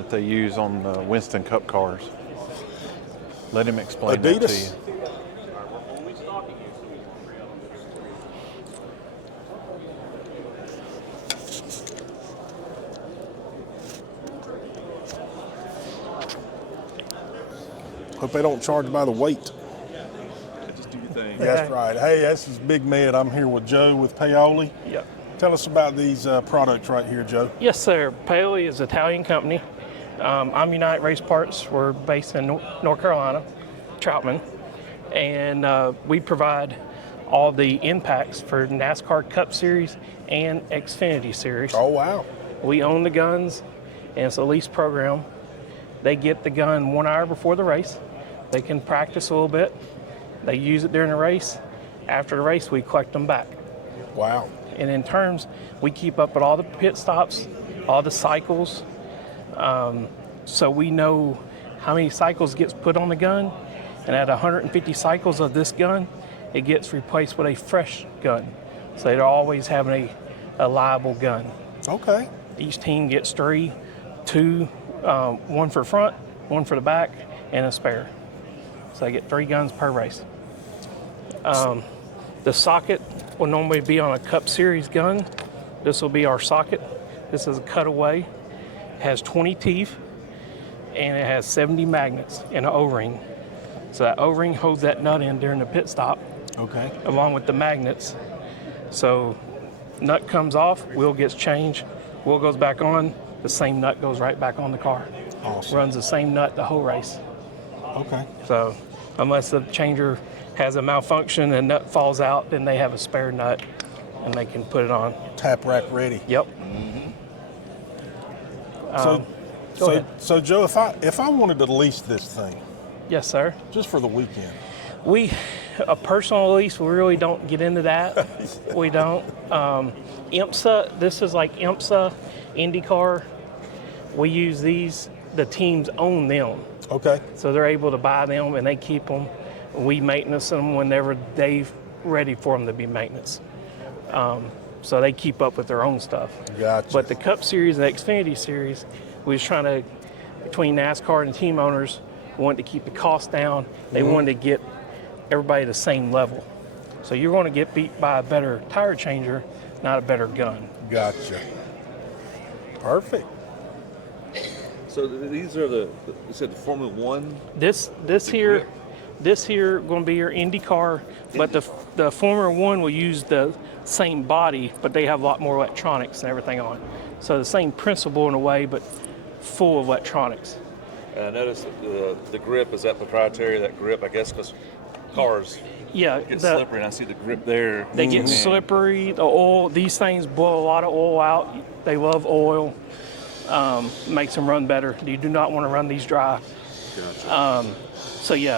that they use on the Winston Cup cars. Let him explain that to you. Hope they don't charge by the weight. Just do your thing. That's right. Hey, this is Big Med. I'm here with Joe with Paoli. Yep. Tell us about these products right here, Joe. Yes, sir. Paoli is an Italian company. I'm United Race Parts. We're based in North Carolina, Troutman, and we provide all the impacts for NASCAR Cup Series and Xfinity Series. Oh, wow. We own the guns, and it's a lease program. They get the gun 1 hour before the race. They can practice a little bit. They use it during the race. After the race, we collect them back. Wow. And in terms, we keep up with all the pit stops, all the cycles, so we know how many cycles gets put on the gun. And at 150 cycles of this gun, it gets replaced with a fresh gun. So they're always having a liable gun. Okay. Each team gets three, two, one for front, one for the back, and a spare. So they get 3 guns per race. The socket will normally be on a Cup Series gun. This will be our socket. This is a cutaway. It has 20 teeth, and it has 70 magnets in an O-ring. So that O-ring holds that nut in during the pit stop. Okay. Along with the magnets. So nut comes off, wheel gets changed, wheel goes back on, the same nut goes right back on the car. Awesome. Runs the same nut the whole race. Okay. So unless the changer has a malfunction and nut falls out, then they have a spare nut and they can put it on. Tap rack ready. Yep. So Joe, if I wanted to lease this thing, Yes, sir. just for the weekend, A personal lease, we really don't get into that. We don't. IMSA, this is like IMSA, IndyCar. We use these, the teams own them. okay. So they're able to buy them and they keep them. We maintenance them whenever they're ready for them to be maintenance. So they keep up with their own stuff. Gotcha. But the Cup Series and the Xfinity Series, we was trying to, between NASCAR and team owners, wanted to keep the cost down. They wanted to get everybody the same level. So you're going to get beat by a better tire changer, not a better gun. Gotcha. Perfect. So these are you said the Formula One? This here going to be your IndyCar, but the Formula One will use the same body, but they have a lot more electronics and everything on. So the same principle in a way, but full of electronics. And I noticed the grip, is that proprietary, that grip, I guess, because cars get slippery, and I see the grip there. They get slippery, the oil, these things blow a lot of oil out. They love oil, makes them run better. You do not want to run these dry. Gotcha.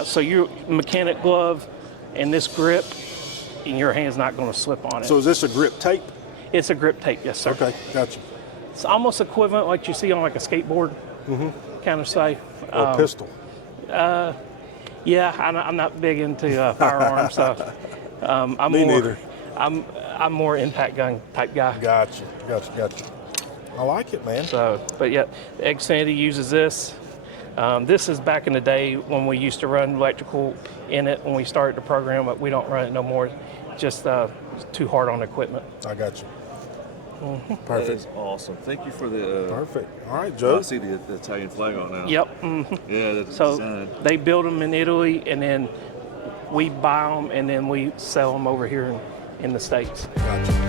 So your mechanic glove and this grip, and your hand's not going to slip on it. So is this a grip tape? It's a grip tape, yes, sir. Okay, gotcha. It's almost equivalent like you see on like a skateboard, kind of say. Or a pistol. Yeah, I'm not big into firearms, so I'm Me more. neither. I'm more impact gun type guy. Gotcha. I like it, man. So, but yeah, the Xfinity uses this. This is back in the day when we used to run electrical in it when we started the program, but we don't run it no more. Just it's too hard on the equipment. I got you. That Perfect. is awesome. Thank you for the. Perfect. All right, I Joe. see the Italian flag on now. Yep. Yeah, that's So design. they build them in Italy, and then we buy them, and then we sell them over here in the States. Gotcha.